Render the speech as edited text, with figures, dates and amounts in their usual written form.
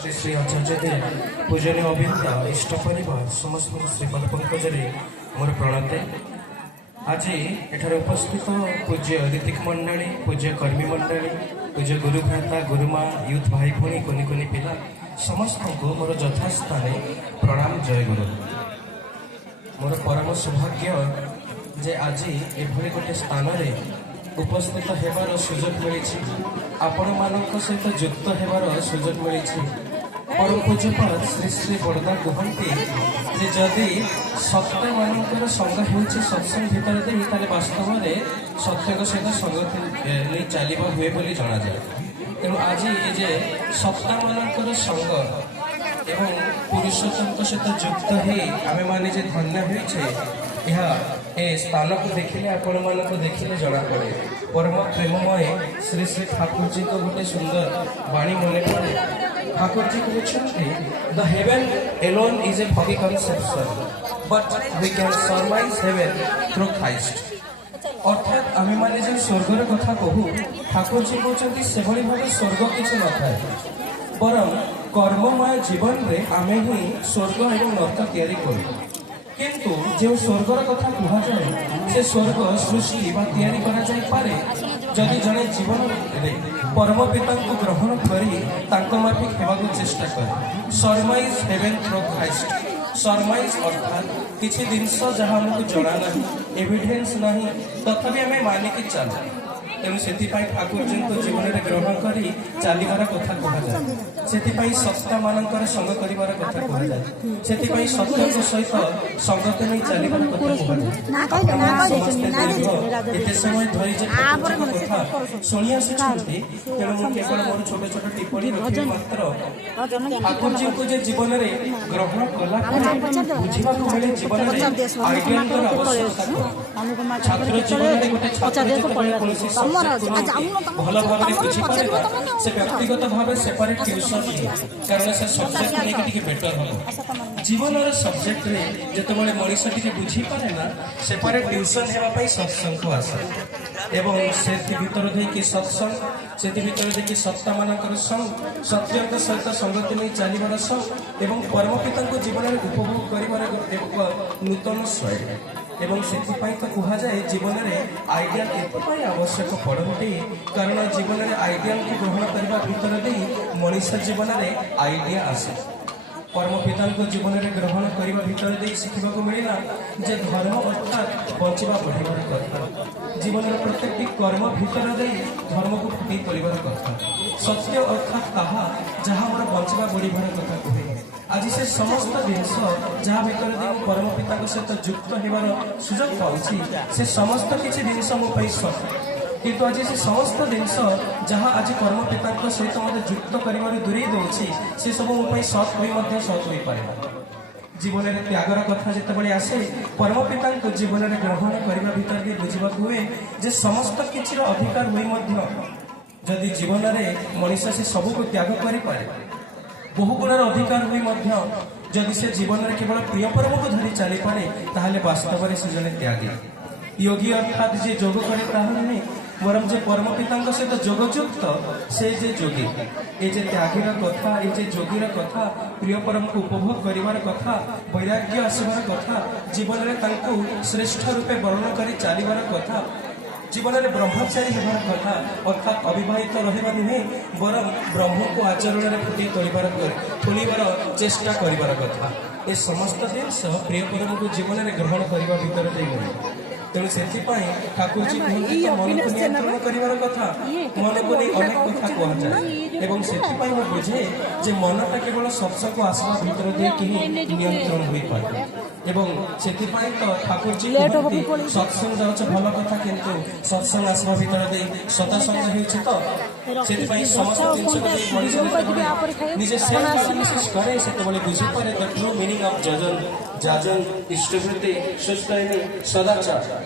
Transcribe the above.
श्री श्री आचार्य पूजनीय अभिनेता इष्ट परिवार समस्त श्रीपाद पंकजरे मोर प्रणते आज एठार उपस्थित पूज्य ऋतिक मंडली पूज्य कर्मी मंडली पूज्य गुरु भ्राता गुरुमा यूथ भाई भूणी कुनि कुनि पिला समस्त को मोर यथास्थाने प्रणाम जय गुरु। मोर परम सौभाग्य जे आज एभली गोटे स्थान उपस्थित हेबार सुजोग मिली आपण मानक सहित युक्त हेबार सुजोग मिली। परम पूज्यपाद श्री श्री बड़दा कहते जे जदि सत्य मानकर संग हो सत्संग भितर दे वास्तव में सत्य सहित संगति नहीं चलवा हुए बोली जना जाए। तेणु आज ये जे सत्ता मानकर संग एवं पुरुषोत्तम सहित युक्त ही आमे माने जे धन्य होइछे ए स्थान को देखिले आपण मानक देखिले जना पड़े। परम प्रेममय श्री श्री ठाकुर जी को गोटे सुंदर वाणी मन पड़े। ठाकुर जी कहते the heaven alone is a foggy conception but we can survive heaven through Christ. अर्थात आम मैंने जो स्वर्गर कथा कहू ठाकुर जी कहते से भाव स्वर्ग किसी न था बरं कर्ममय जीवन में आम ही स्वर्ग एवं नर्क या किंतु जो स्वर्गर कथा कहुए से स्वर्ग सृष्टि पारे जदि जड़े जीवन में परम पिता को ग्रहण कर माफिक हेबाक चेष्टा करे। Surmise heaven through Christ. Surmise अर्थात किसी जिनस जहाँ आमको जना ना एविडेंस ना तथापि आम मानिकी चल तेणु से ठाकुर जी को जीवन में ग्रहण कर चलवार कथा कहुए से सत्ता मानकर संग कर कथा कहुए से सत्य सहित संगत नहीं चलवार कथा कहुए। एत समय धरी कथा शुणी आसी तेणु मुझे केवल मोर छोट छोट टिप्पणी रखी मात्र ठाकुर जी को जीवन में ग्रहण कला बुझा मिले जीवन में आइडियल आवश्यकता छात्र जीवन में गोटे छात्र भल भाव बुझीपारे से व्यक्तिगत भाव सेपरेट ट्यूशन कारण से सब्जेक्ट नहीं बेटर हम जीवन सब्जेक्ट जिते मनीष टी बुझीपारे ना सेपरेट ट्यूशन होगापी सत्संग को आसे एवं से भर देखिए सत्संग से भर देखिए सत्ता मानकर संग सत्य सहित संगति नहीं चलवार संग एवं परम पिता को जीवन में उपभोग कर नूतन शैली एवं से तो कहुए जीवन में आइडियल एपाई आवश्यक पड़े कारण जीवन में आइडियल को ग्रहण करने भितर दे मनीष जीवन में आइडिया आसे। परम पिता को जीवन में ग्रहण करने भितर दे शिखा मिलला जे धर्म अर्थात बचवा बढ़ार कथा जीवन में प्रत्येक कर्म भितर दे धर्म को फुटे कर कथा सत्य अर्थात कहा जहाँ मोर बचवा बढ़ार कथा कहे आज से समस्त जिनस जहाँ भर परम पिता सहित युक्त होवार सुजोग पाऊँगी से समस्त किसी जिनस मोपाई सत किंतु आज से समस्त जिनस जहाँ आज परम पिता सहित मत युक्त कर दूरे दूसरी से सब मोपाई सत हो सत हो पारे। जीवन में त्यागर कथा जिते आसे परम पिता को जीवन में ग्रहण करने भितर भी बुझा हुए जे समस्त किसी अधिकार हुई जदि जीवन में मनीष से सबको त्याग करे बहु गुणार अधिकार हुई जदि से जीवन में केवल प्रिय परम को धरी चली पारे ताहले वास्तव में से जने त्यागी योगी अर्थात जे जोग करे ताहा नहीं बरं जे परम पिता सहित जोगयुक्त से जे जोगी ये जे त्यागीर कथा ये जे जोगीर कथा प्रिय परम को उपभोग करिवार कथा वैराग्य आसबार कथा जीवन में श्रेष्ठ रूपे वर्णन कर चलवार कथा जीवन में ब्रह्मचारी होवार कथा अर्थात अविवाहित रहा नुहे बरं ब्रह्म को आचरण में फुटे तोड़बार चेष्टा कर कथा ये समस्त जिनस प्रिय परम को जीवन में ग्रहण करने भितर मिले। तेणु से ठाकुर जी कहते मन को नियंत्रण कर कथा मन को नहीं अनेक कथा कहुए और से बुझे जे मनटा केवल सत्संग को आसवा भितर दे नियंत्रण हो पाए से तो ठाकुर जी सत्संग जाऊँ भल कथा किंतु सत्संग आसवा भितर दे सदासंग हो समस्त जिन निजे सेल्फ करे से बुझीपे द ट्रू मीनिंग ऑफ जाजन इष्टवृत्ति सुस्तायनी सदाचार।